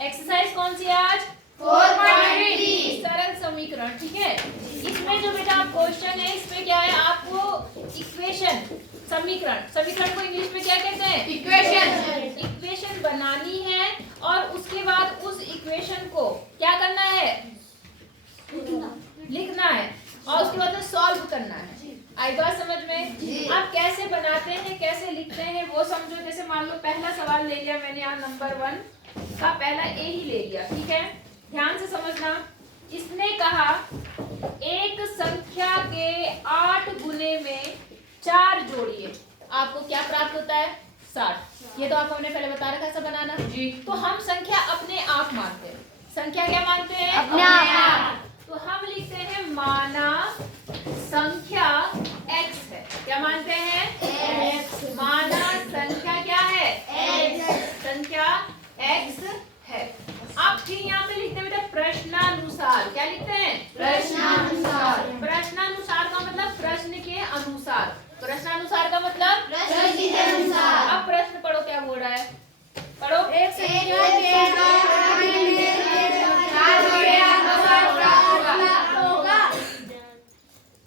Exercise कौन सी है आज? 4.3 सरल समीकरण। ठीक है, इसमें जो बेटा क्वेश्चन है इसमें क्या है, आपको इक्वेशन, समीकरण को इंग्लिश में क्या कहते हैं? इक्वेशन बनानी है और उसके बाद उस इक्वेशन को क्या करना है? लिखना है और उसके बाद सॉल्व करना है। आई बात समझ में? आप कैसे बनाते हैं, कैसे लिखते हैं वो समझो। जैसे मान लो पहला सवाल ले लिया मैंने, यहाँ नंबर 1 का पहला ए ही ले लिया। ठीक है, ध्यान से समझना। इसने कहा एक संख्या के 8 गुने में 4 जोड़िए, आपको क्या प्राप्त होता है? 60। ये तो आपको हमने पहले बता रखा है, सब बनाना जी। तो हम संख्या अपने आप मानते हैं। संख्या क्या मानते हैं? अपने आप। तो हम लिखते हैं माना संख्या x है। क्या मानते हैं? x। माना संख्या क्या है? x। संख्या x है। अब फिर यहाँ पे लिखते हैं बेटा प्रश्नानुसार। क्या लिखते हैं? प्रश्नानुसार। प्रश्नानुसार का मतलब प्रश्न के अनुसार। प्रश्नानुसार का मतलब प्रश्न के अनुसार। अब प्रश्न पढ़ो, क्या बोल रहा है? पढ़ो। एक संख्या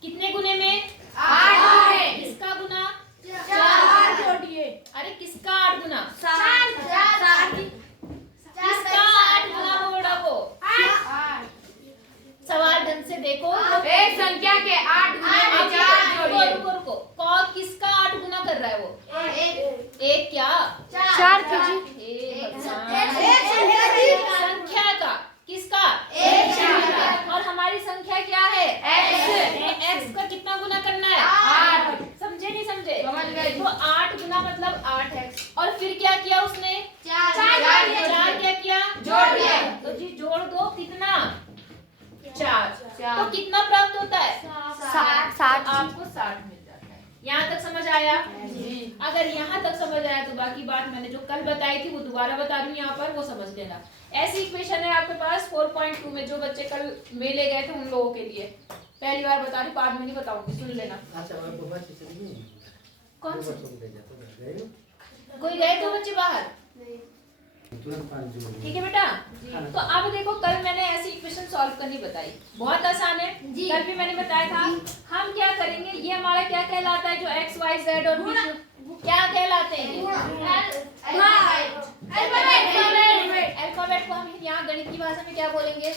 कितने गुने में? 8। किसका गुना? 4 जोड़िए। अरे किसका 8 गुना? 4। किसका 8 गुना बोल रहा वो? 8। सवाल ढंग से देखो। एक संख्या के 8 गुना में 4 जोड़िए। रुको। कौन किसका 8 गुना कर रहा है वो? एक क्या? 4 संख्या का। किसका? और हमारी संख्या क्या है? x का कितना गुना करना है? 8। समझे नहीं समझे? समझ गए। तो 8 गुना मतलब 8x। और फिर क्या किया उसने? 4 क्या किया? जोड़ दिया। तो जी जोड़ दो, कितना? 4। तो कितना प्राप्त होता है? 60। आपको 60 मिल जाता है। यहाँ तक समझ आया? अगर यहाँ तक समझ आया तो बाकी बात मैंने जो कल बताई थी वो दोबारा बता रही हूँ यहाँ पर, वो समझ लेना। ऐसी इक्वेशन है आपके पास 4.2 में, जो बच्चे कल मेले गए थे उन लोगों के लिए पहली बार बता रही, बाद में नहीं बताऊंगी, सुन लेना। कौन सा? कोई गए थे बच्चे बाहर? ठीक है बेटा। तो अब देखो, कल मैंने ऐसी इक्वेशन सॉल्व करनी बताई, बहुत आसान है। कल भी मैंने बताया था हम क्या करेंगे, ये हमारा क्या कहलाता है, जो x y z और b क्या कहलाते हैं? अल्फाबेट को हम यहाँ गणित की भाषा में क्या बोलेंगे?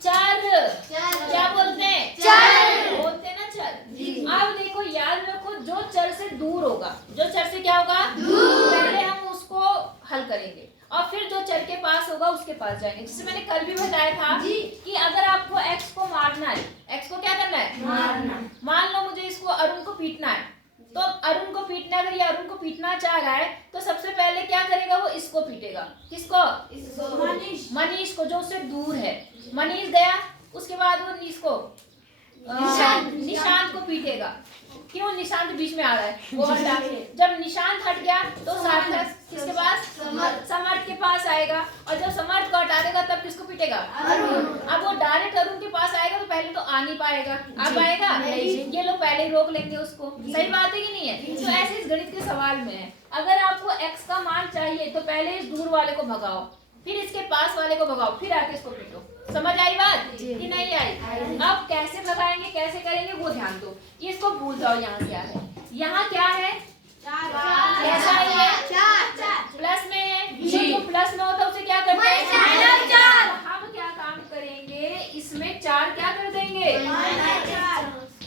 चर। क्या बोलते हैं? चर बोलते हैं ना, चर। अब देखो याद रखो, जो चर से दूर होगा, जो चर से क्या होगा? दूर। पहले हम उसको हल करेंगे और फिर जो चर के पास होगा उसके पास जाएंगे। जैसे मैंने कल भी बताया था कि अगर आपको x को मारना है, x को क्या करना है? मारना। मान लो मुझे इसको अरुण को पीटना है, तो अरुण को पीटना, अगर ये अरुण को पीटना चाह रहा है तो सबसे पहले क्या करेगा? वो इसको पीटेगा। किसको? मनीष को, जो उससे दूर है। मनीष गया, उसके बाद वो इसको निशांत को पीटेगा। क्यों? निशांत बीच में आ रहा है, वो हटा। जब निशांत हट गया तो सार्थक किसके पास? समर्थ के पास आएगा, और जब समर्थ को हटा देगा तब किसको पीटेगा? अरुण। अब वो डायरेक्ट अरुण के पास आएगा तो पहले तो आ नहीं पाएगा, अब आएगा? ये लोग पहले ही रोक लेंगे उसको। सही बात है कि नहीं है? तो ऐसे इस गणित के सवाल में है, अगर आपको x का मान चाहिए तो पहले इस दूर वाले को भगाओ, फिर इसके पास वाले को भगाओ, फिर आके इसको पीटो। समझ आई बात कि नहीं आई? अब कैसे भगाएंगे, कैसे करेंगे वो ध्यान दो। ये इसको भूल जाओ। यहाँ क्या है? यहाँ क्या है? कैसा है ये? प्लस में है। जो प्लस में होता है उसे क्या करते हैं? हम क्या काम करेंगे, इसमें 4 क्या कर देंगे?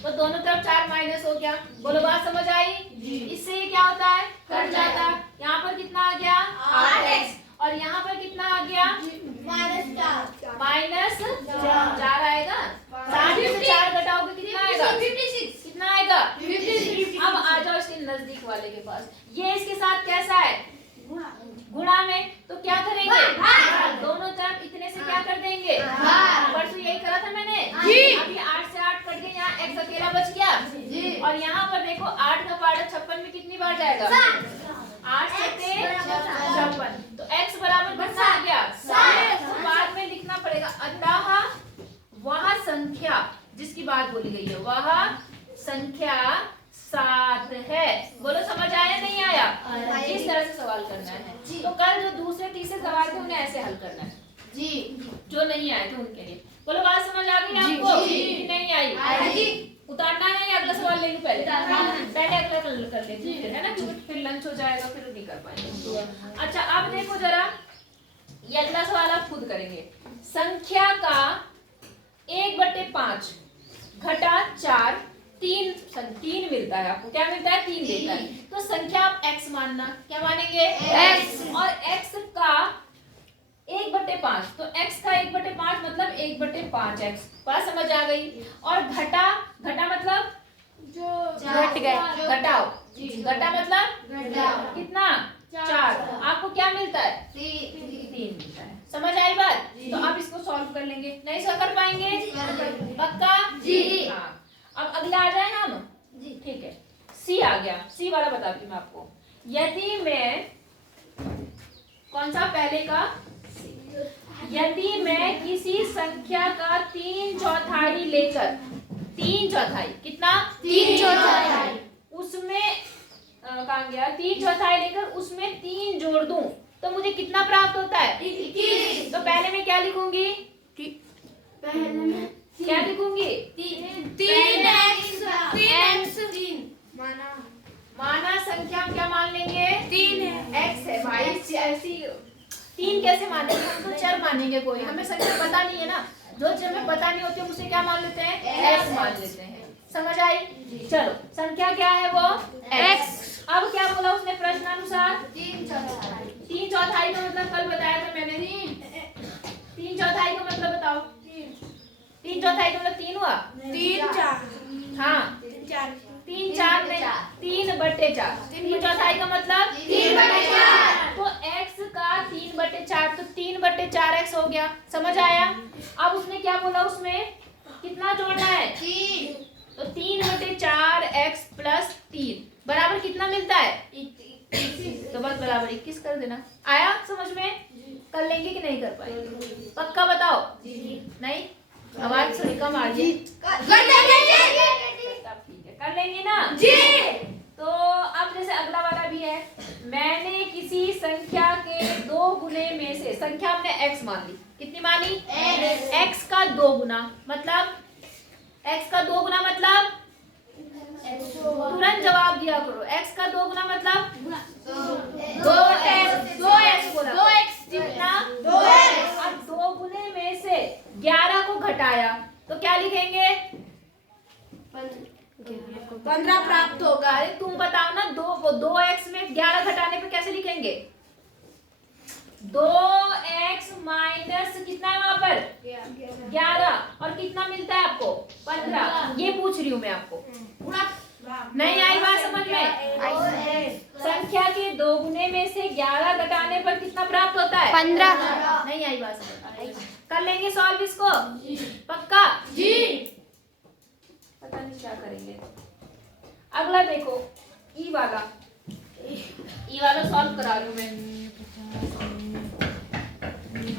तो दोनों तरफ 4 माइनस हो गया। बोलो बात समझ आई? इससे ये क्या होता है? कट जाता। यहाँ पर कितना आ गया? 8x। और यहाँ पर कितना आ गया? माइनस 4 आएगा। 60 में से 4 घटाओगे कितना आएगा? 56। कितना आएगा? 56। अब आ जाओ इसके नजदीक वाले के पास। ये इसके साथ कैसा है? गुणा में। तो क्या करेंगे? दोनों तरफ इतने से क्या कर देंगे? परसों यही करा था मैंने। अभी 8 से 8 कट गए, यहाँ x अकेला बच गया। और यहाँ पर देखो 8 का पारा 56 में कितनी बार जाएगा? 8 से 56। तो x बराबर कितना आ गया? 7। तो बाद में लिखना पड़ेगा, अतः वह संख्या जिसकी बात बोली गई है, वह संख्या 7 है। बोलो समझ आया नहीं आया? इस तरह से सवाल सवाल करना है। तो कल जो दूसरे तीसरे सवाल थे उन्हें ऐसे हल करना है जी। जो नहीं आए थे उनके लिए। बोलो बात समझ आ गई आपको? कि नहीं आई? उतारना है या अगला सवाल ले लूं पहले? पहले अगला कर लेते हैं, है ना, क्योंकि फिर लंच हो जाएगा, फिर नहीं कर पाएंगे। अच्छा अब देखो जरा, ये अगला सवाल आप खुद करेंगे। संख्या का 1/5 घटा 4 3 मिलता है आपको। क्या मिलता है? 3 देता है। तो संख्या आप x मानना। क्या मानेंगे? x। और x का 1/5, तो x का 1/5 मतलब 1/5x। बात समझ आ गई? और घटा मतलब जो घट गए, घटाओ। घटा मतलब कितना? 4। आपको क्या मिलता है? 3 मिलता है। समझ आई बात? तो आप इसको सॉल्व कर लेंगे। नहीं सॉल्व कर पाएंगे? पक्का? जी। हाँ, अब अगला आ जाए हम। ठीक है, सी आ गया। सी वाला बताती हूँ मैं आपको। यदि मैं, कौन सा पहले का? यदि मैं किसी संख्या का 3/4 लेकर, 3/4 कितना? 3/4 उसमें कहाँ गया? 3/4 लेकर उसमें 3 जोड़ दूं तो मुझे कितना प्राप्त होता है? 21। तो पहले मैं क्या लिखूंगी? क्या लिखूंगी? 3x माना संख्या हम क्या मान लेंगे? 3 है। x है भाई। ऐसी 3 कैसे मानेंगे? हम तो चर मानेंगे कोई, हमें संख्या पता नहीं है ना। जो चीज हमें पता नहीं होती हम उसे क्या मान लेते हैं? x मान लेते हैं। समझ आई? चलो, संख्या क्या है वो? x। अब क्या बोला उसने प्रश्नानुसार? 3/4 का मतलब कल बताया था मैंने। 3/4 का मतलब बताओ। 3/4 का मतलब 3 हुआ? 3/4 हाँ, 3/4 3/4 नहीं, 3/4। 3/4 का मतलब 3/4। तो x का 3/4, तो 3/4x हो गया। समझ आया? अब उसने क्या बोला? उसमें कितना जोड़ना है? 3। तो 3/4x प्लस 3 बराबर कितना मिलता है? तो बस बराबर 21 कर देना। आया समझ में? कर लेंगे कि नहीं कर पाएंगे? पक्का बताओ? नहीं? आवाज थोड़ी कम आ रही है। ठीक है, कर लेंगे ना? तो अब जैसे अगला वाला भी है। मैंने किसी संख्या के 2 गुने में से, संख्या हमने x मान ली। कितनी मानी? x का 2 गुना मतलब, x का 2 गुना मतलब तुरंत जवाब दिया करो। x का 2 गुना मतलब 2x बोला। 2x कितना? 2x। अब 2 गुने में से 11 को घटाया तो क्या लिखेंगे? 15 प्राप्त होगा। अरे तुम बताओ ना, 2x में 11 घटाने पे कैसे लिखेंगे? 2x माइनस कितना है वहां पर? 11। और कितना मिलता है आपको? 15। ये पूछ रही हूँ मैं आपको। नहीं आई बात समझ में? संख्या के 2 गुने में से 11 घटाने पर कितना प्राप्त होता है? 15। नहीं आई बात समझ में? कर लेंगे सॉल्व इसको? पक्का? पता नहीं क्या करेंगे। अगला देखो, ई वाला सॉल्व करा रही हूँ मैं।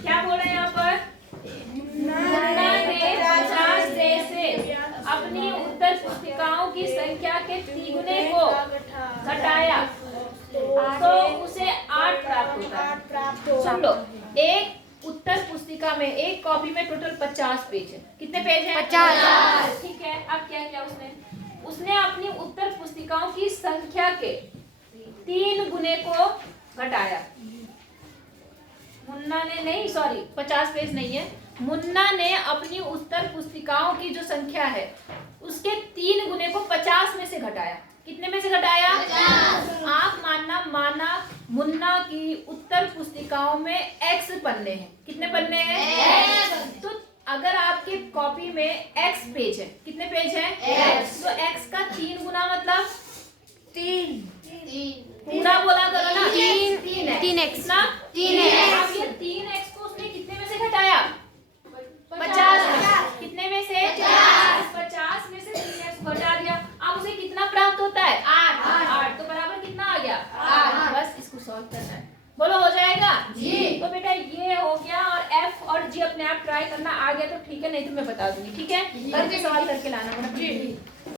क्या बोल रहे हैं यहाँ पर? मुन्ना ने 50 से अपनी उत्तर पुस्तिकाओं की संख्या के 3 गुने को घटाया तो उसे 8 प्राप्त होता है। सुन लो, एक उत्तर पुस्तिका में, एक कॉपी में टोटल 50 पेज है। कितने पेज हैं? 50। ठीक है, अब क्या किया उसने अपनी उत्तर पुस्तिकाओं की संख्या के 3 गुने को घटाया। मुन्ना ने नहीं, सॉरी 50 पेज नहीं है। मुन्ना ने अपनी उत्तर पुस्तिकाओं की जो संख्या है उसके 3 गुने को 50 में से घटाया। कितने में से घटाया? 50। आप माना मुन्ना की उत्तर पुस्तिकाओं में x पन्ने हैं। कितने पन्ने हैं? x। तो अगर आपके कॉपी में x पेज है, कितने पेज हैं? x। तो x का 3 गुना मतलब 3 पूरा बोला करो ना। 3 है। 3x ना 3x। अब ये 3x को उसने कितने में से घटाया? 50। कितने में से? 50 में से 3x को घटा दिया। अब उसे कितना प्राप्त होता है? 8। तो बराबर कितना आ गया? 8। बस इसको सॉल्व करना है। बोलो हो जाएगा? तो बेटा ये हो गया, और F और G अपने आप ट्राई करना। आ गया तो ठीक है, नहीं तो मैं बता दूंगी। ठीक है, कल के सवाल करके लाना।